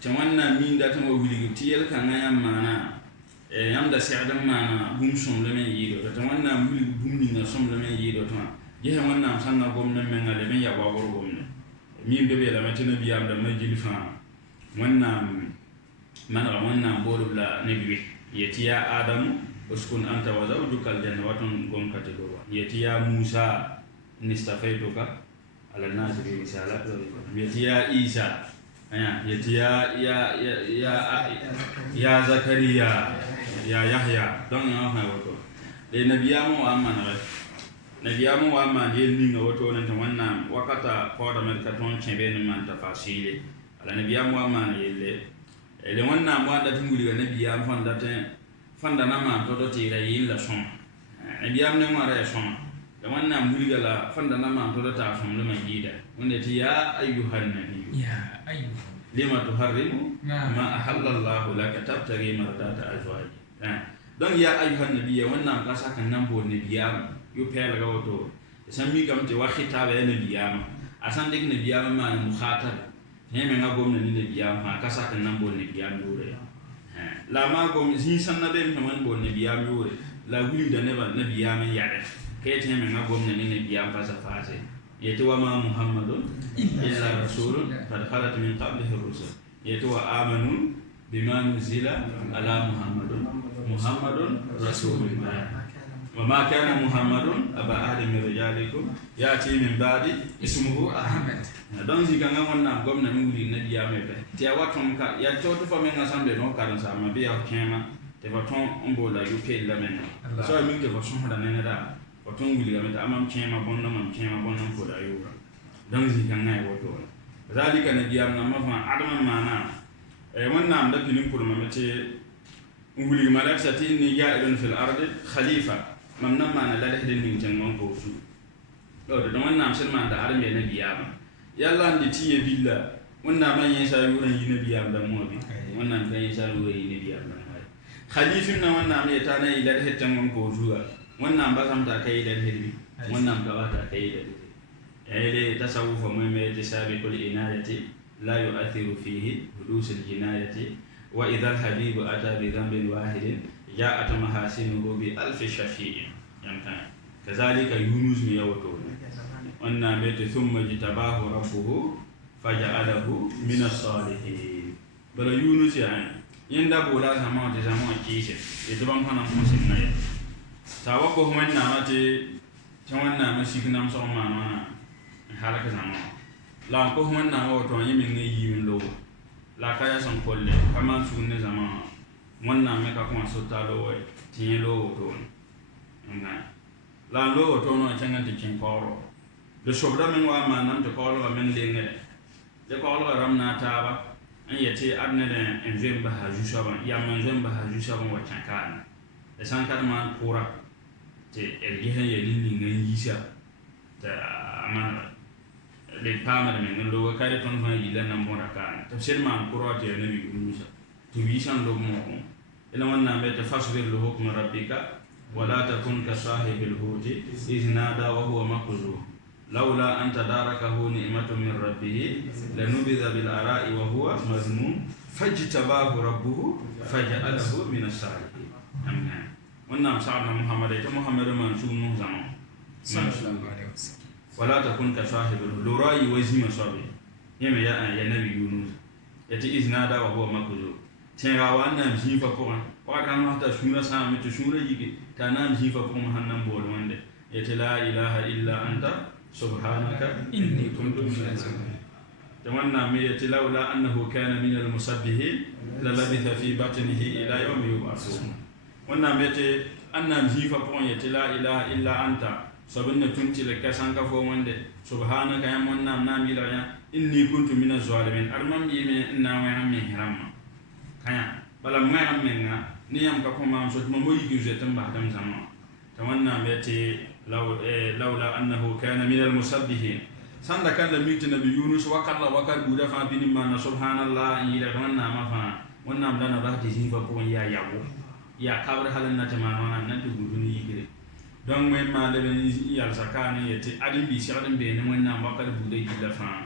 ta wannan min da ta mawuli ti yel kan ayam mana yam da sa'dan mana bum som le men yido ta wannan muli bum ni na som le men yido to je wannan sanna gomna men ngale men ya wawor gomna min bebe la matina biyam da majil fa wannan mana wannan bodu la nabi yatiya adamu uskun anta wa zawjuka aljanna watun gom kategorwa yatiya musa nistafaytuka ala nas bi risalati yatiya isa yatiya ya zakariya ya yahya don ya ha wato le nabiyamu wa amana nabiyamu wa amana yelni no wato nan ta wannan wakata ko da mer katon chebe ni man tafasile ala nabiyamu wa amana yelle le wannan mo da tunguli ga nabiyamu fanda na ma to tira yilla som nabiyamu ne mara ya som da wannan mulga la fanda na ma to ta som le majida wanda ti ya ayyuhan nabi ya ayyuhan lima tuharrimu ma ahalla Allah laka tabtaghi mardata azwaji don ya ayyuhan nabi wannan kasa kan nan bo nabiyamu yo pela ga wato san mi kam te wa khitabe nabiyamu asan dik nabiyamu ma mukhatab ne me ngabom na nabiyamu ma kasa kan nan bo nabiyamu yore la ma gom zin san na be man bo nabiyamu yore la wuli da ne ba nabiyamu yare ke te me ngabom na nabiyamu fasa fase yatwa ma muhammadun illa rasulun qad khalat min qablihi ar-rusul yatwa amanu bima nuzila ala muhammadun rasulullah وما كان محمد أبا أحد من رجالكم يأتي من بعد اسمه أحمد دون زي كان غنا غمنا مولي نبي أمبي تيا واتم كا يا توت فمن أسامبل نو كارن سام بيا كيما تباتون أمبولا يوكي لمن سو مين تباتون هذا نيندا واتون مولي كمان أمام كيما بونا مام كيما بونا كودا يورا دون زي كان غاي واتو ذلك نبي أمنا ما فان أدم معنا وانا أمدا كنيم كورما متى مولي مالك ساتين نيجا إلين في الأرض خليفة mamna mana la dehde min jangon ko fu do do wannan amsal man da arme na biyama yalla ndi tiye billa wannan man yesa yuran yi na biyam da mo bi wannan kan yesa yuran yi na biyam da mai khalifin na wannan me ta na ila dehde jangon ko fu wannan ba sam ta kai da dehde wannan ba ta kai da dehde ayde tasawuf mo me tisabiqul inayati la yu'athiru fihi hudus al jinayati wa idha al habib ata bi dhanbin wahidin جاءت محاسنه بألف شفيع كذلك يونس ميوتو وأن بيت ثم اجتباه ربه فجعله من الصالحين بل يونس يعني يندب ولا زمان تزمان كيسة يتبان فانا مسلم نيا تاوكو هم النامتي توانا مسيك نام سوما حالك زمان لا كو هم النامو تواني من يجي من لو لا كايا سنقول كمان سون زمان wannan me ka kuma sota lo we tin lo to nga la lo to no changa ti kin koro de sobra men wa ma nam to koro men le ngene de koro ram na ta ba an yete adne de en vem ba ha jusha ba ya man vem ba ha jusha ba wa chankan de san ka man pura te el yehen ye lini ngan yisha ta ama le pama de men lo ka de ton fa yila na mora kan to sel man pura te ne bi musa to wishan lo mo إلا وانا بتفسر لحكم ربك ولا تكن كصاحب الحوت إذ نادى وهو مكذوب لولا أن تداركه نعمة من ربه لنبذ بالعراء وهو مذموم فاجتباه ربه فجعله من الصالحين أمين وانا سعدنا محمد منصور زمان ولا تكن كصاحب الحوت لرأي وزم صبي يا نبي يونس يتي إذ نادى وهو مكذوب tenga wana mjifa kwa wakana hata shura sana mtu shura yiki kana mjifa kwa mahanna mbolo wande yete la ilaha illa anta subhanaka inni kuntu minaz zalimin tamanna me yete laula annahu kana minal musabbihin la labitha fi batnihi ila yawmi yub'athun wanna mete anna mjifa kwa yete la ilaha illa anta sabunna tunti le kasanka fo wande subhanaka ya monna namila ya inni kuntu minaz zalimin armam yime na wa amme hiramma kaya bala mwa menga ni yam ka kuma so tuma moyi ki jetam ba dam sama tawanna beti laula annahu kana min al musabbihin sanda kan la miti nabi Yunus wakalla wakal buda fa bini man subhanallah ila wanna ma fa wannan dana ba ta zifa ko ya yago ya kabar halan na tamana nan ta guduni yire don men ma da ben yal sakani yati adin bi shirin be ne wannan wakal buda ila fa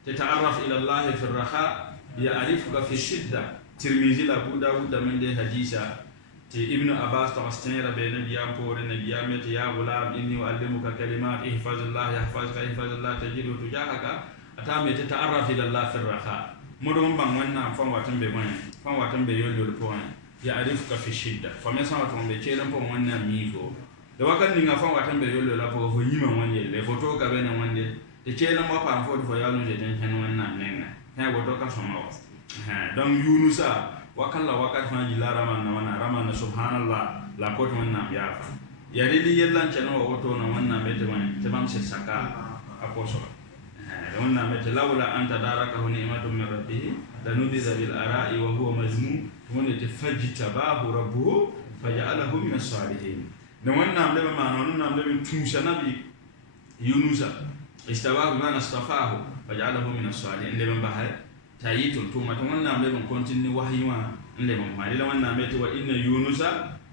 تتعرف إلى الله في الرخاء يعرفك في الشدة ترمذي لأبو داود من ده حديثا ابن عباس تغستنير بين بيام فور النبيام يا غلام إني أعلمك كلمات احفظ الله يحفظك احفظ الله تجده تجاهك أتامي تتعرف إلى الله في الرخاء مدوم بانوانا فان واتن بوين فان واتن بيولو البوين يعرفك في الشدة فمسا واتن بيشيلن فان وانا ميفو لو كان نيغا فان واتن بيولو لابو فنيما وانجل لفوتو كابينا وانجل te chela mo pa fo fo yalu je den hen wonna nenga ha goto ka soma wa ha donc yunusa wakalla wakat fa ji la ramana subhanallah la kot wonna ya fa ya ridi yellan chano woto na wonna mete wani te bam se saka aposo ha wonna mete lawla anta daraka ni'matun min rabbih lanudiza bil ara'i wa huwa majnun wonna te fajtabahu rabbuhu faj'alahu min as-salihin da wonna mbe ma nonu na mbe tumsha nabi yunusa استواه بمعنى اصطفاه فجعله من الصالحين اللي من بحر تايتون توما تمنا من كونتيني وحيما اللي من ما لما نامت وان يونس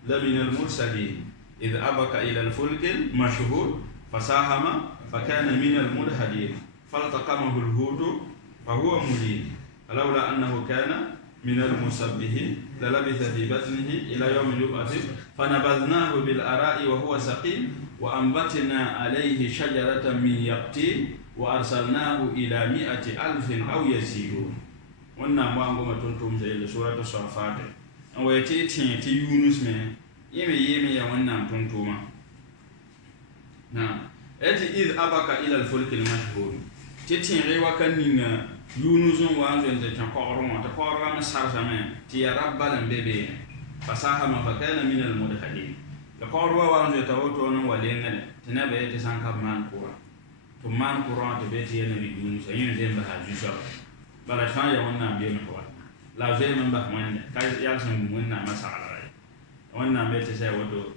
لمن المرسلين اذ ابق الى الفلك المشهور فساهم فكان من المدحضين فالتقمه الحوت فهو مليم فلولا انه كان من المسبحين للبث في بطنه الى يوم يبعث فنبذناه بالاراء وهو سقيم وأنبتنا عليه شجرة من يقطين وأرسلناه إلى 100,000 أو يزيدون wannan ba ngoma tontom sai da suratul safat an waye ce ti Yunus me yeme ya wannan tontoma na eti id abaka ila al-fulk al-mashhur ti rewa kan ninga Yunus wa anzo ta qoron ta qoron sarsame ti ya rabbal bebe fasaha ma fakana min al-mudhadin la qorwa wa anzo ta woto non walenga tana be te sanka man kura to man kura to be te yana bi Yunus yin zemba ha jusa bala fa ya wannan be no la zai man ba man kai ya san wannan masala wannan be te sai woto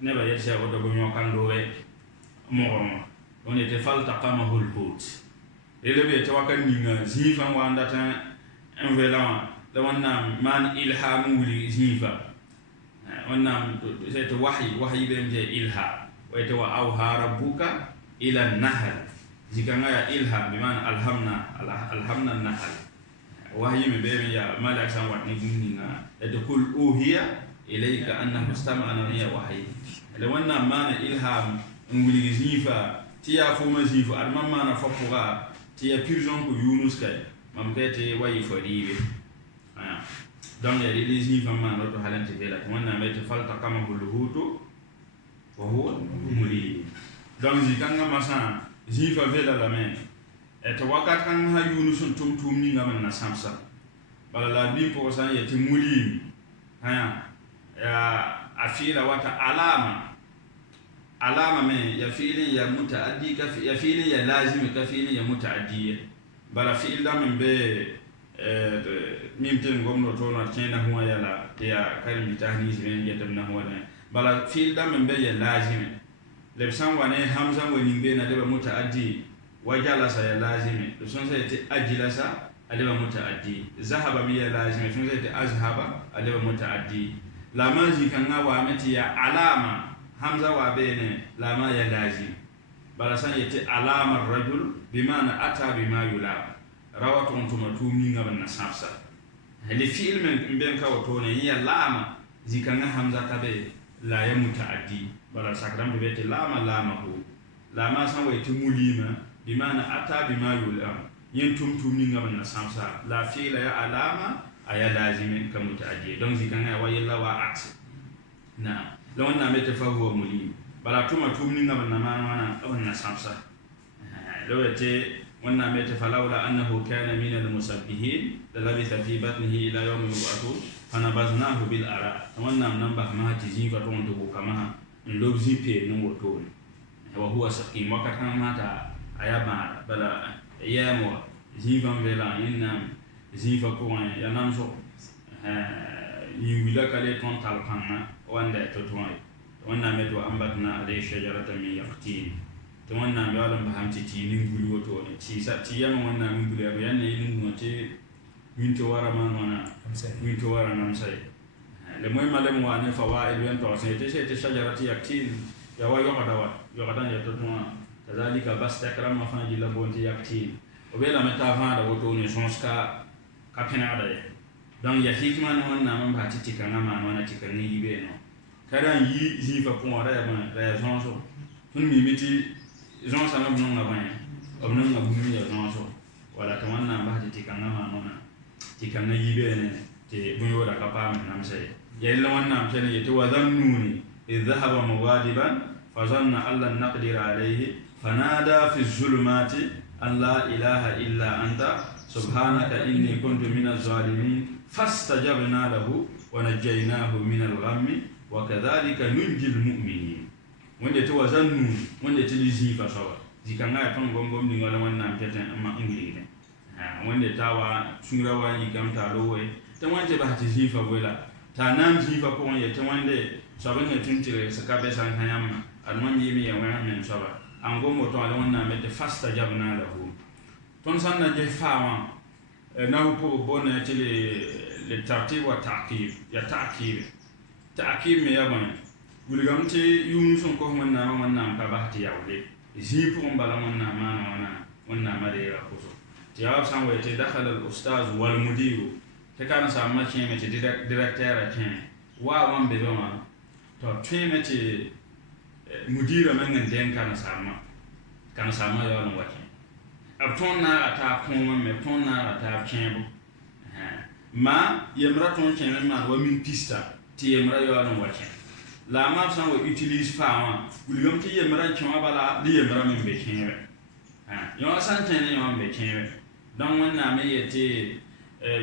ne ba ya sai woto gonyo kan do we mo on était falta qamahu al-hut ele be te wakan ninga zifan wa ndata envelan da wannan man ilhamu li zifa wannan sai ta wahyi be mje ilha wa ta wa auha rabbuka ila an-nahl zikanga ya ilha bi man alhamna an-nahl wahyi me be ya malaka san wat ni ninga da kul uhiya ilayka annahu istama'ana ya wahyi da wannan man ilham nguli zifa tiya fo ma zifa armama na fafuga tiya prison ko Yunus kay mam kete wayi fodibe donc il y a des livres man auto halante bela wannan mai ta falta kama huluhutu wa huwa muri donc zikanga masa zifa vela la men et wakat kan ha Yunus tum ni ngam na samsa bala la bi ko san yati muri ya afila wata alama men ya fi'li ya mutaaddi ka ya fi'li ya lazim ka fi'li ya mutaaddi bala fi'l da men be mimten gomno to na tena huwa yala ya karim bitahni men yetam na huwa bala fi'l da men be ya lazim le san wane hamza woni be na de mutaaddi wajala sa ya lazim to son sai te ajila sa adaba mutaaddi zahaba mi ya lazim son sai te azhaba adaba mutaaddi la manzi kan wa mati ya alama hamza wa bene lama ya lazim bala san yete alama rajul bimana ata bima yulab rawatu ontuma tumi ngam na safsa hali fi'il men ben ka wato ne ya lama zikanga hamza tabe la ya mutaaddi bala sakram be te lama ko lama san wa yete mulima bimana ata bima yulab yin tumi ngam na safsa la fi'ila ya alama aya lazim ka mutaaddi donc zikanga wa yalla wa aks na la wannan mai tafahuwa muli bala tuma tumni ngam na mana wannan samsa lawate wannan mai tafalaula annahu kana min al-musabbihin la labitha fi batnihi ila yawm yub'athu fanabaznahu bil ara wannan nan ba ma ti jifa to to kama ndo zipe no woto wa huwa saqim wakatan mata ayaba bala yamo jifa vela inna jifa ko ya namso yiwila kale ton talqana wanda to toy wannan medo ambatna alay shajaratan min yaqtin to wannan ya lan baham ti nin gulu to ne ci sa ti yan wannan min gulu ya ne nin mo ti min to wara man wana min to wara nam sai le moy malem wa ne fawaid wen to sai te shajarati yaktin ya wa yo kada ya to tuma kazalika bas takram ma fa jilla bonti yaktin o be la meta fa da woto ne sonska ka pena da donc ya hikma no wannan man ba ti kana ma wana ti kan ni be no kada yi zifa ko wara ya ban raison so tun mi miti Jean sama bunun na banya abunun na bumi ya Jean so wala to wannan ba ti kan ma nona ti kan yibe ne te bunyo da kapa min nam sai yalla wannan tane yato wazannuni idh dhahaba mughadiban fa zanna alla naqdir alayhi fanada fi zulumati an la ilaha illa anta subhanaka inni kuntu minaz zalimin fastajabna lahu wa najaynahu minal ghammi wa kadhalika nunjil mu'minin wanda ta wazannu wanda ta lizi fa sawa zikanga ya ton gongom ni wala wannan peten amma ingili ne wanda ta wa surawa yi gamta lowe ta wanda ba ta zifa wala ta nan zifa ko wanda ta wanda sabon ya tuntire saka be san hayamma alman yi mi ya wa men saba an gomo to ala wannan mete fasta jabna lahu ton sanna je fawa na ko bona tele le tartib wa ta'qib ya ta'qib me ya bana Gulgamte Yunus ko manna ka bahti yawde ji pour mbala manna manna madira kuso jawab san wayte dakhala al ustaz wal mudir te kana sa ma cheme te directeur a chen wa wan be ma to cheme te mudira men den kana sama ya no wake abtonna ata kuma me tonna ata chembo ma yemra ton cheme ma wa min pista ti yemra ya no wake la map san we utilise fama gulgam ti yemra chama bala li yemra men be chenwe yo san chene yo be chenwe dan wannan me yete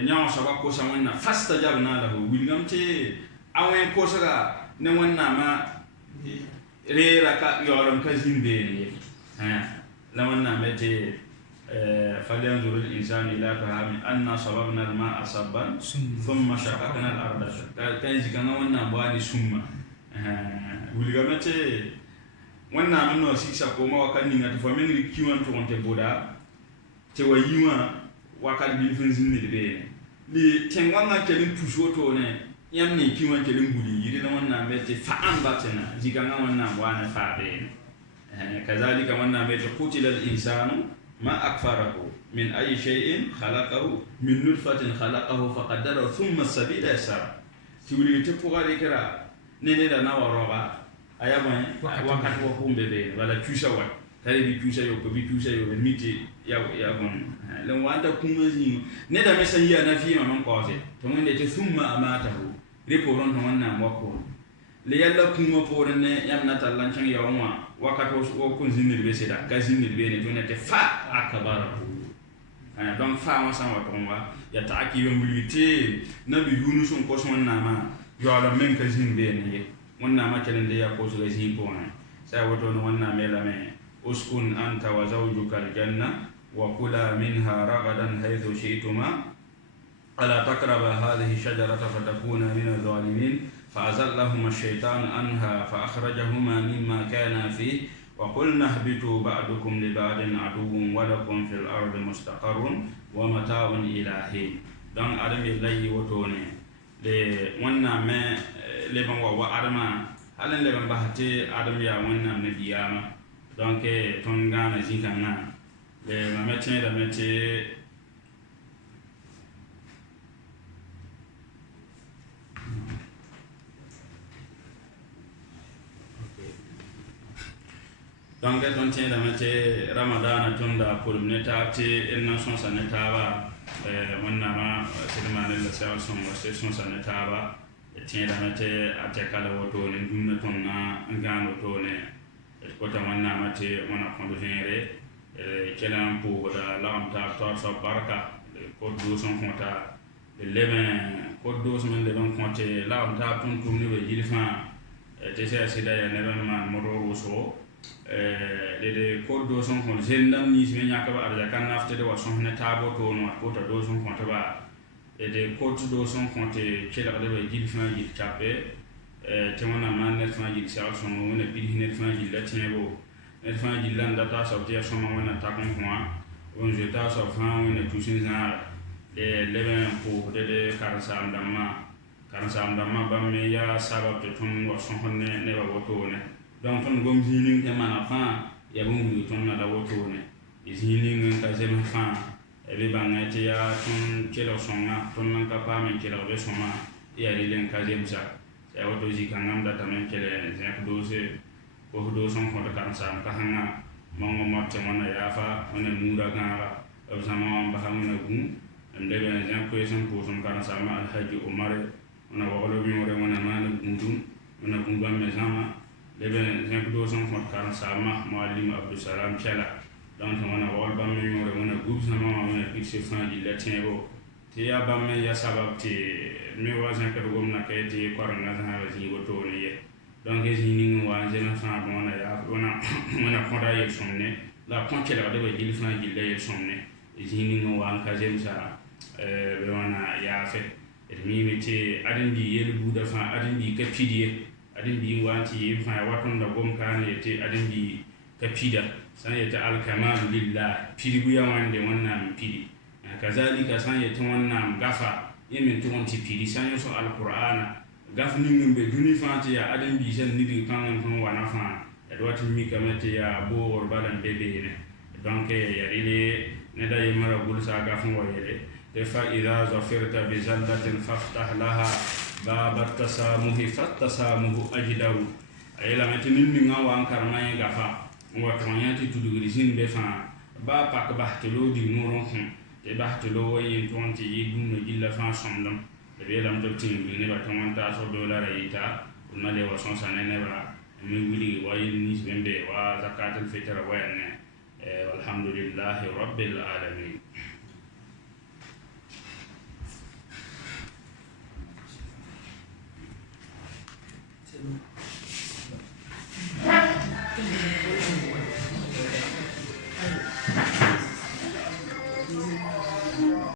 nyawo saba ko san wannan fasta jabna lahu gulgam ti awen ko saga ne wannan ma rera ka yoram ka zimbe ne la wannan me te فلينظر الإنسان إلى طعام أنا صببنا الماء صبا ثم شققنا الأرض شقا كان كان wannan bani summa wuligamete wannan no siksa ko ma wakani ngati fo men ri kiwan to onte boda te wayiwa wakati bi funzin ni be li tengwanga kelin pusho to ne yamne kiwan kelin buli yiri na wannan mete fa an batena jiganga wannan bwana fa be kazalika wannan mete qutila al insanu ما أكفره من أي شيء خلقه من نطفة خلقه فقدره ثم السبيل يسره تقولي تبغى ذكرى نيني دنا وراء أيام وقت وهم ببين ولا تشوشة وقت ترى بتشوشة يوكو بتشوشة يوكو ميتي يا بون لو أنت كمزين ندا مثلا هي أنا في ما نقاطه ثم نيجي ثم أماته ريبورون ثم ناموكو ليلا كم فورن يمنا تلانشان يوما وقت وكون زينير بسيدا كزينير بيني تونة فا أكبره donc fa ma sama tomba ya taaki yombilité nabi yunus on ko son nama yo ala men ka zin beni wonna ma kelende ya ko so zin ko an sa woto no wonna mela me uskun anta wa zawjuka aljanna wa kula minha ragadan haythu shi'tuma ala taqraba hadhihi shajarata fatakuna min adh-dhalimin فأزلهما الشيطان عنها فأخرجهما مما كان فيه وقلنا اهبطوا بعضكم لبعض عدو ولكم في الأرض مستقر ومتاع إلى حين دون أدم الله وتوني لونا ما لبن وأدم هل لبن بحتي أدم يا ونا نبياما دونك تونغانا زيكانا لمتي donc on tient la matière ramadan tunda pour neta ti en son sanetaba wonna ma sidma le sa son son sanetaba tient la matière atakala woto ne dunna tonna ngano to ne ko ta wonna mate wona ko venere kelam pour la amta to baraka ko do son compta le leben ko do son le don compter la amta tun tourner le jilfa te c'est sida ya ne man modoro so de code do son kon zendam ni me nyaka ba arja kan nafte de wa son ne tabo to no ko ta do son kon ta ba e de code do son kon te chela de ba jil fa jil chape te wona man net fa jil sa son wona bi net fa jil la tinebo ne fa jillan da ta so ti so ma wona ta kon kuma on je ta so fa wona tusin za le ben pour de karsam damma bamme ya sabab to ton wa son ne ba woto ne donc ton gom hinin ke mana fa ya bungu ton na da woto ne hinin ka zema fa ebe bangati ya ton kelo songa ton nan ka pa men kelo be soma ya len ka zemsa ya woto ji kan da tamen kele zek dose ko do son ko da karsam ka hanga mongo motte mona ya fa ona mura gara o sama ba hamna gun ndebe na jan question pour son kana sama alhaji umar ona wolo mi wore wona mana gundum ona gundam me sama lebe jan ko son ko kana sama muallim abdou salam chala donc ona wol bam mi wore wona gub sama wona pixé fan di latin bo te ya bam me ya sabab te mi wa jan ko gomna kayti ko ranga ha ji woto ne ye donc ji ni wa jan fa bona ya ona ko da ye somne la kontela de be jil fan ji le ye somne ji ni wa ka jem sa be wana ya fe mi mete adin bi yel buda fa adin bi kapidie adin bi wanti fa waton da gom kan yete adin bi kapida san yete al kamal lillah pidi bu yawande wannan pidi kazalika san yete wannan gafa yemin to wonti pidi san yo al qur'ana gaf ni ngbe duni fa ti ya adin bi sen ni bi kan ton wana fa edwati mi kamete ya bo or balan bebe ne donc ya rile ne da yemara bul sa gafun wa yele فإذا ظفرت بزلة فافتح لها باب التسامح فالتسامح أجدر أي لما تنين وان كرمي غفا وترانياتي تدغريزين بفا با باك بحتلو دي نورهم تبحتلو وين تونتي يدون جلا فان صمدم لبي لم تبتين بني باتوان تاسو دولار ايتا ونالي وصون سننبرا من ولي وين نيس بمبي وزكاة الفطر وين والحمد لله رب العالمين